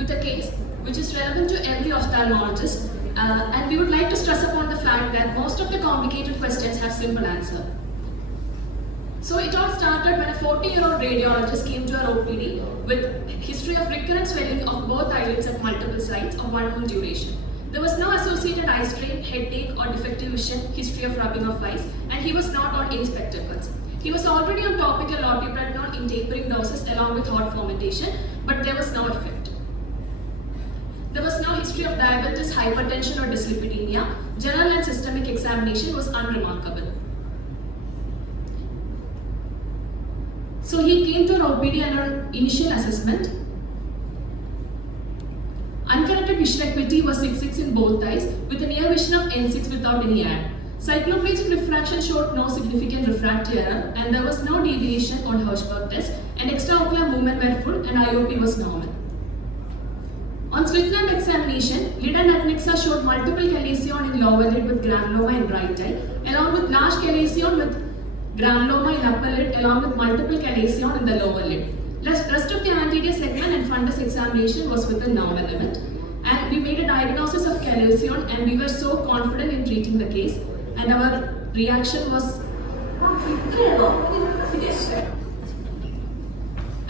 with a case which is relevant to every ophthalmologist, and we would like to stress upon the fact that most of the complicated questions have simple answer. So it all started when a 40-year-old radiologist came to our OPD with history of recurrent swelling of both eyelids at multiple sites of 1 month duration. There was no associated eye strain, headache or defective vision, history of rubbing of eyes, and he was not on any spectacles. He was already on topical loteprednol in tapering doses along with hot fermentation, but there was no effect. There was no history of diabetes, hypertension or dyslipidemia. General and systemic examination was unremarkable. So he came to our OPD and our initial assessment. Uncorrected vision acuity was 6.6 in both eyes with a near vision of N6 without any add. Cycloplegic refraction showed no significant refractive error and there was no deviation on Hirschberg test and extraocular movement were full and IOP was normal. On slit lamp examination, lid and adnexa showed multiple chalazion in lower lid with granuloma in right eye along with large chalazion with granuloma in upper lid along with multiple chalazion in the lower lid. Rest of the anterior segment and fundus examination was within normal limit. And we made a diagnosis of chalazion and we were so confident in treating the case. And our reaction was...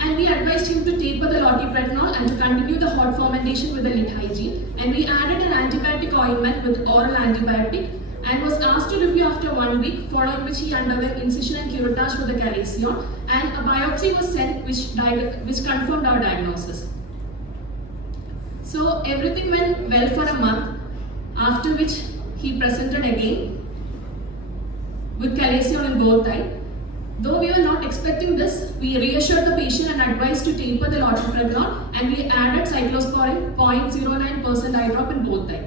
And we advised him to taper the loteprednol and to continue the hot fermentation with the lid hygiene. And we added an antibiotic ointment with oral antibiotic and was asked to review after 1 week, following which he underwent incision and curettage for the chalazion, and a biopsy was sent which confirmed our diagnosis. So everything went well for a month, after which he presented again with chalazion in both eyes. Though we were not expecting this, we reassured the patient and advised to taper the loteprednol and we added cyclosporin 0.09% eye drop in both eyes.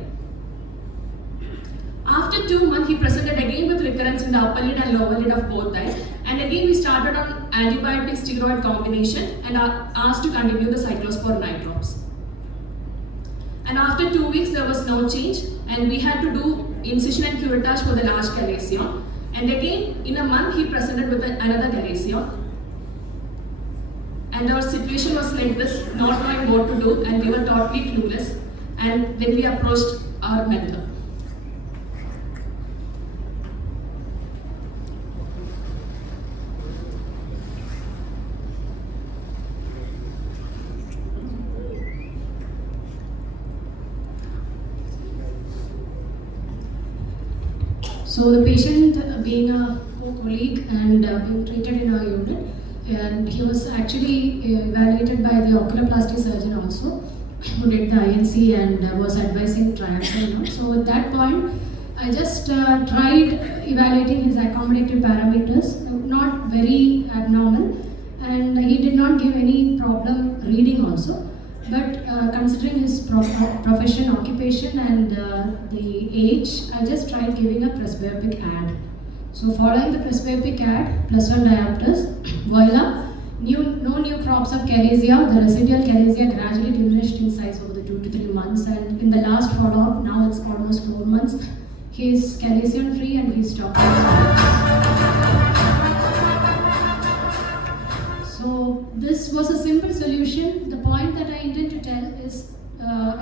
After 2 months, he presented again with recurrence in the upper lid and lower lid of both eyes. And again, we started on antibiotic steroid combination and are asked to continue the cyclosporin eye drops. And after 2 weeks, there was no change and we had to do incision and curettage for the large chalazion. And again, in a month, he presented with another chalazion. And our situation was like this, not knowing what to do, and we were totally clueless. And then we approached our mentor. So the patient being a colleague and being treated in our unit, and he was actually evaluated by the oculoplasty surgeon also, who did the INC and was advising triangle. So at that point, I just tried evaluating his accommodative parameters, not very abnormal, and he did not give any problem reading also. But considering his profession, occupation and the age, I just tried giving a presbyopic ad. So following the presbyopic ad, +1 diopters, voila, no new crops of chalazia. The residual chalazia gradually diminished in size over the 2 to 3 months, and in the last follow-up, now it's almost 4 months, he is chalazion free and he's stopped. So this was a simple solution. The point that I intend to tell is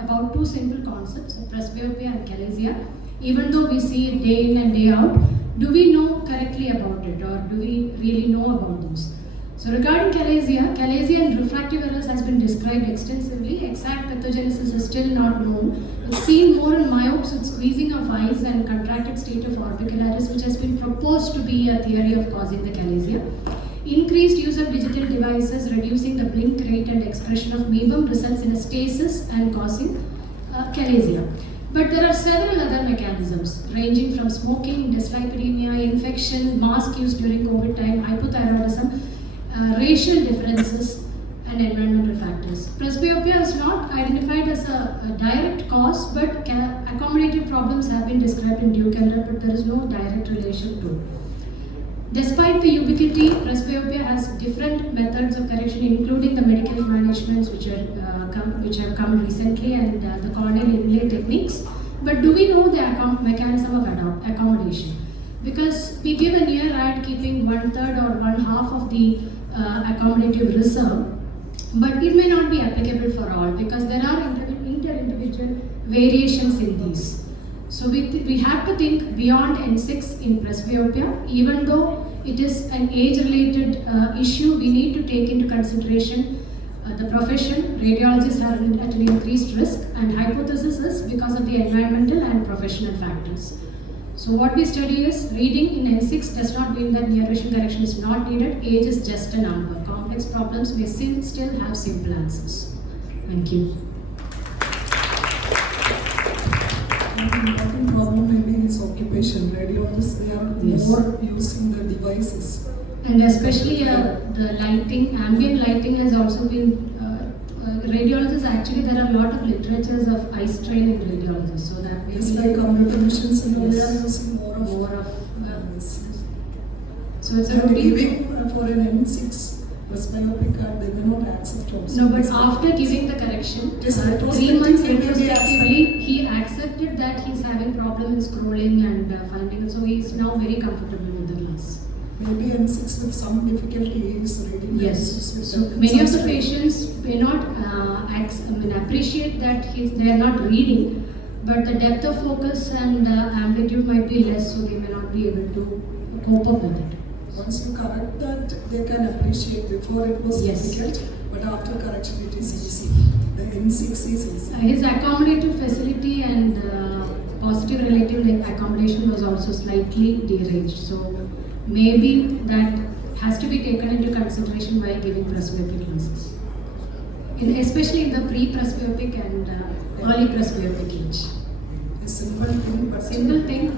about 2 simple concepts of presbyopia and chalazia. Even though we see it day in and day out, do we know correctly about it, or do we really know about those? So regarding chalazia and refractive errors has been described extensively. Exact pathogenesis is still not known. It's seen more in myopes with squeezing of eyes and contracted state of orbicularis, which has been proposed to be a theory of causing the chalazia. Increased use of digital devices reducing the blink rate and expression of mebum results in a stasis and causing chalazia. But there are several other mechanisms ranging from smoking, dyslipidemia, infection, mask use during COVID time, hypothyroidism, racial differences and environmental factors. Presbyopia is not identified as a direct cause, but accommodative problems have been described in Duke Elder, but there is no direct relation to it. Despite the ubiquity, presbyopia has different methods of correction, including the medical managements which have come recently and the corneal inlay techniques. But do we know the mechanism of accommodation? Because we give a near ad keeping 1/3 or 1/2 of the accommodative reserve, But it may not be applicable for all because there are inter-individual variations in these. So we have to think beyond N6 in presbyopia. Even though it is an age-related issue, we need to take into consideration the profession. Radiologists are at an increased risk, and hypothesis is because of the environmental and professional factors. So what we study is reading in N6 does not mean that near vision correction is not needed. Age is just a number. Complex problems may still have simple answers. Thank you. One important problem maybe is occupation. Radiologists, they are Yes. more using the devices. And especially the lighting, ambient lighting has also been, radiologists actually there are a lot of literatures of eye strain in radiologists. So that we It's like computer machines and all, they are Yes. using more of yes. this. So it's a And routine. giving for an N6 presbyopic card, they may not accept also. No, but after giving the correction, Yes, 3 months retrospectively, retrospectively, he accepted that he's having problem in scrolling and finding it. So he is now very comfortable with the glass. Maybe N6 with some difficulty is reading. Yes. N6 with So that. many of the Some patients may not appreciate that they are not reading, but the depth of focus and amplitude might be less, so they may not be able to cope up with it. Once you correct that, they can appreciate. Before it was Yes. difficult, but after correction it is easy. The N6 is easy. His accommodative facility and positive relative accommodation was also slightly deranged. So maybe that has to be taken into consideration while giving presbyopic glasses. Especially in the pre-presbyopic and early presbyopic age. A simple thing, but Simple thing,